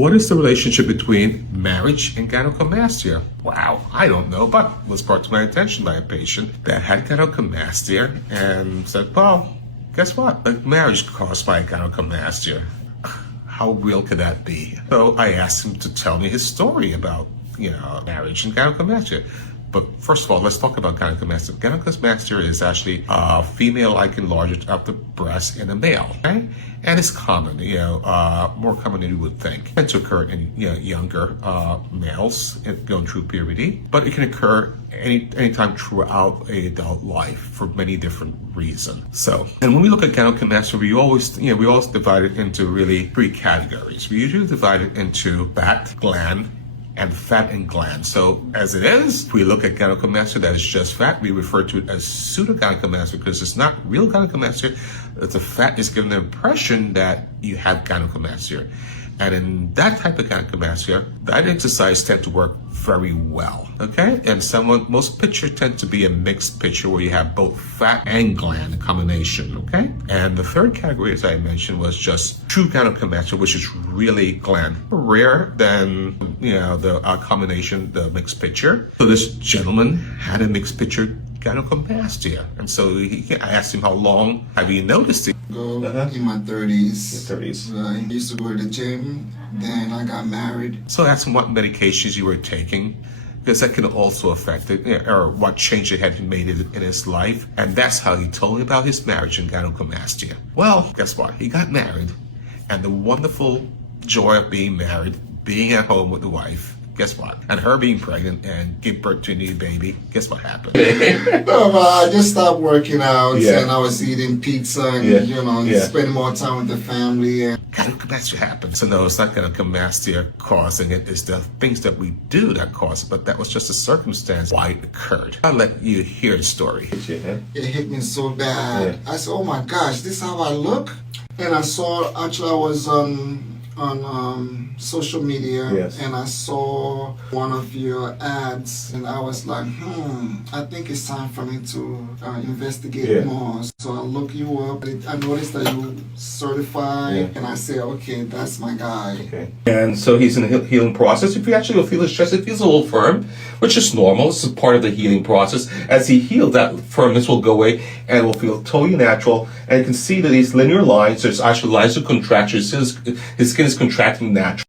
What is the relationship between marriage and gynecomastia? Wow, I don't know, but it was brought to my attention by a patient that had gynecomastia and said, well, guess what? A marriage caused by gynecomastia. How real could that be? So I asked him to tell me his story about, marriage and gynecomastia. But first of all, let's talk about gynecomastia. Gynecomastia is actually a female-like enlargement of the breast in a male, okay? And it's common, more common than you would think. It tends to occur in younger males going through puberty, but it can occur anytime throughout an adult life for many different reasons. So, and when we look at gynecomastia, we always divide it into really three categories. We usually divide it into fat, gland, and fat and gland. So as it is, if we look at gynecomastia that is just fat, we refer to it as pseudogynecomastia because it's not real gynecomastia. The fat is giving the impression that you have gynecomastia. And in that type of gynecomastia, diet and exercise tend to work very well, okay? And most pictures tend to be a mixed picture where you have both fat and gland combination, okay? And the third category, as I mentioned, was just true gynecomastia, which is really gland. Rare than, the combination, the mixed picture. So this gentleman had a mixed picture gynecomastia. And so I asked him, how long have you noticed it? In my 30s. I used to go to the gym, then I got married. So I asked him what medications you were taking, because that can also affect it, or what change it had made in his life. And that's how he told me about his marriage and gynecomastia. Well, guess what? He got married, and the wonderful joy of being married, being at home with the wife, guess what? And her being pregnant and give birth to a new baby, guess what happened? No, I just stopped working out and I was eating pizza and, spending more time with the family. And gynecomastia happens. So no, it's not gynecomastia causing it. It's the things that we do that cause it. But that was just a circumstance why it occurred. I'll let you hear the story. It hit me so bad. I said, oh my gosh, this is how I look? And I saw, actually I was on social media and I saw one of your ads and I was like, I think it's time for me to investigate more. So I look you up. I noticed that you certified and I said, okay, that's my guy. Okay. And so he's in the healing process. If you actually feel his chest, it feels a little firm, which is normal. This is part of the healing process. As he heals, that firmness will go away and will feel totally natural. And you can see that these linear lines, there's actually lines of contraction. His skin is contracting naturally.